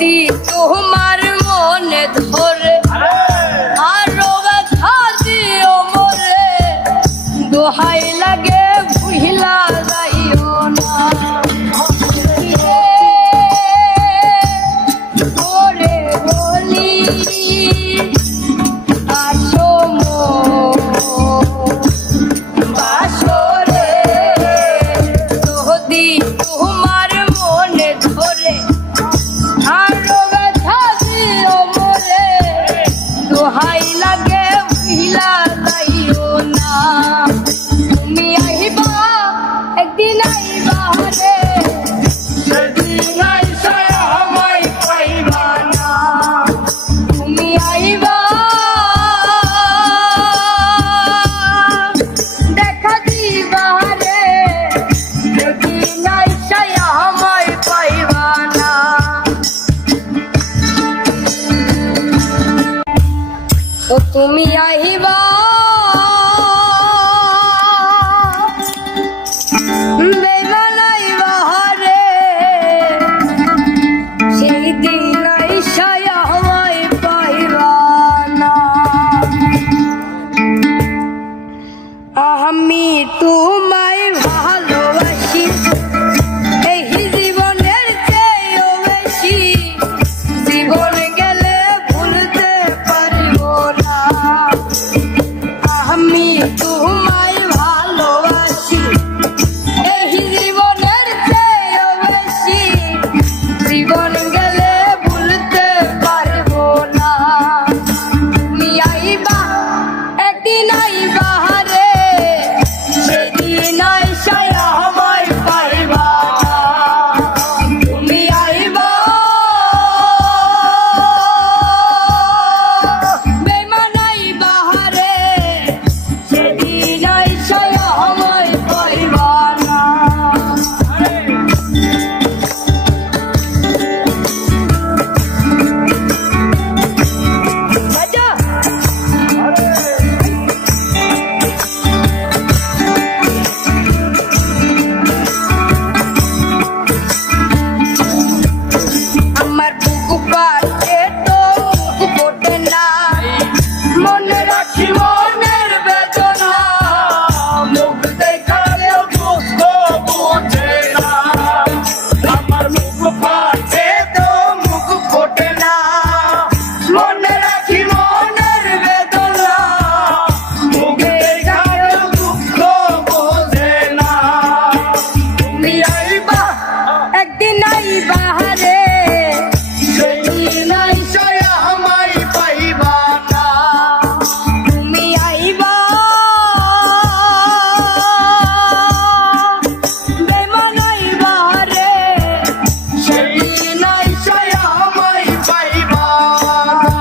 যদি তোমার মনে ধরে আরো ব্যথা দিও মোরে, দোহাই লাগে ভুইলা যাইও না। ওরে বলি আসো বাসরে, যদি তোমার মনে ধরে আরো ব্যথা দিও মোরে, দোহাই লাগে ভুইলা যাইও না। তুমি আইবা একদিন আইবা রে, সেদিন আইসা আমায় পাইবা না। তুমি আইবা দেখা দিবা রে, সেদিন আইসা আমায় পাইবা না। তো তুমি আইবা বেমানাইবা রে, সেই দিন আইসা আমায় পাইবা না। আমি তোমায় ভালোবাসি এই জীবনের চেয়েও বেশি, জীবন গেলে ভুলতে পারব না। আমি তোমায় ভালোবাসি এই জীবনের চেয়েও বেশি, জীবন গেলে ভুলতে পারব না। তুমি আইবা একদিন আইবা রে, সেদিন আইসা আমায় পাইবা না। তুমি আইবা বেমানাইবা রে, সেদিন আইসা আমায় পাইবা না। আচ্ছা আমার বুকু পাতে তো মুখ ফোটে না, মনে রাখি মনের বেদনা, মুখ দেখালেও দুঃখ বোঝে না। আমার মুখ পাতে তো মুখ ফোটে না, মনে রাখি মনের বেদনা, মুখ দেখালেও দুঃখ বোঝে না। তুমি আইবা একদিন আইবা রে, সেদিন আইসা আমায় পাইবা না। তুমি আইবা বেমানাইবা রে, সেদিন আইসা আমায় পাইবা না।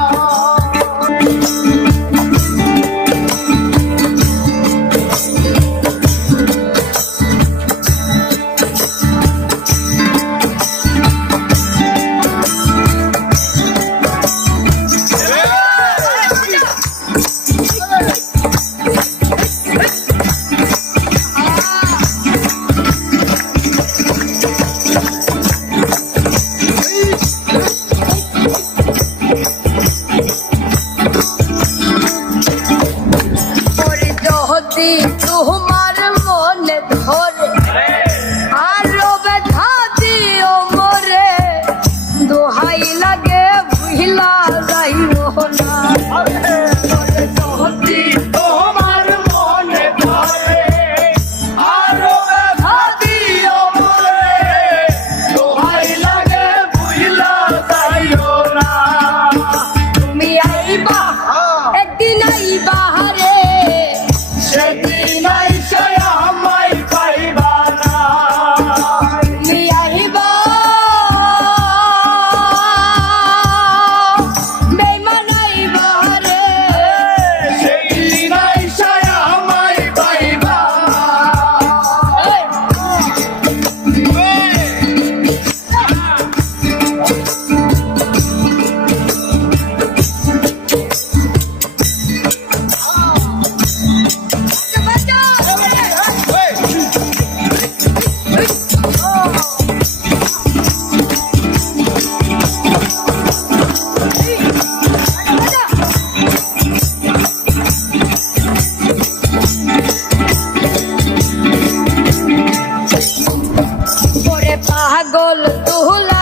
ওরে যদি তোমার মনে ধরে আরো ব্যথা দিও মোরে, দোহাই লাগে ভুইলা যাইও না। ওরে যদি তোমার মনে ধরে আরো ব্যথা দিও মোরে, দোহাই পাগল তুলা